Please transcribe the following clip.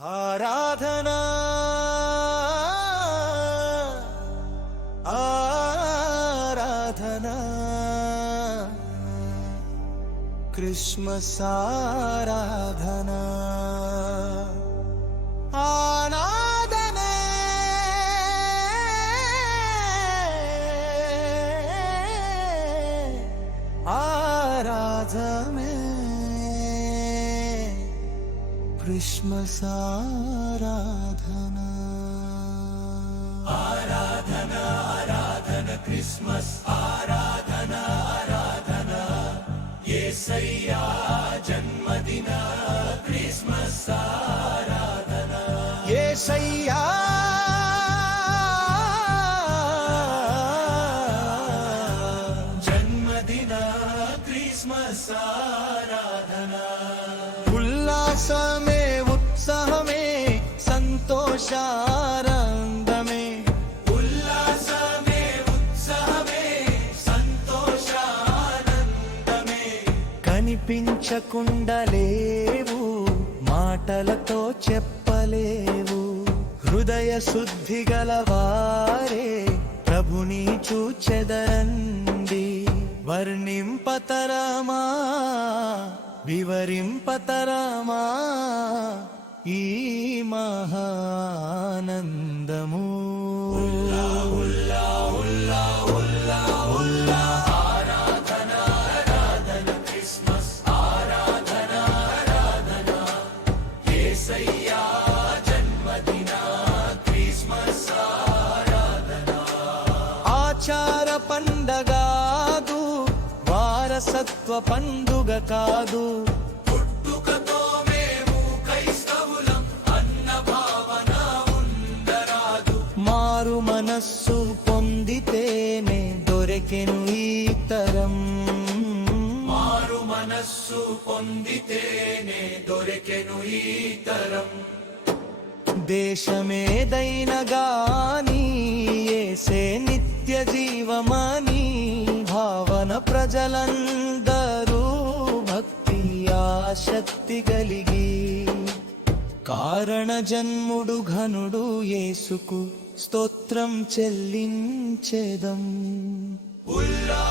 ఆరాధనా ఆరాధనా Christmas ఆరాధనా ఆరాధనే ఆరాధనే Christmas ఆరాధనా ఆరాధనా ఆరాధన Christmas ఆరాధనా ఆరాధనా యేసయ్యా జన్మదిన Christmas ఆరాధనా యేసయ్యా జన్మదిన క్రిస్మస్ ఆరాధనా ఉల్లాసమే ఉత్సాహమే సంతోషానందమే ఉల్లాసమే ఉత్సాహమే సంతోషానందమే కనిపించకుండా లేవు మాటలతో చెప్పలేవు హృదయ శుద్ధి గలవారే ప్రభుని చూచెదరండి వర్ణింపతరమా వివరింపతరమా ఈ మహానందము ఉల్లా ఉల్లా ఉల్లా ఉల్లా ఉల్లా ఆరాధనా ఆరాధన క్రిస్మస్ ఆరాధనా ఆరాధనా యేసయ్యా జన్మదిన క్రిస్మస్ ఆరాధనా ఆచార పండగాదు వారసత్వ పండుగ కాదు పుట్టుకతో మేము క్రైస్తవులం అన్న భావన ఉండరాదు మారు మనస్సు పొందితేనే దొరికెను ఈ తరం మారు మనస్సు పొందితేనే దొరికెను ఈ తరం దేశమేదైనా గాని యేసే నిత్య జీవమని భావన ప్రజలందరూ భక్తి ఆసక్తి కలిగి కారణ జన్ముడు ఘనుడు యేసుకు స్తోత్రం చెల్లించెదం ఉల్లా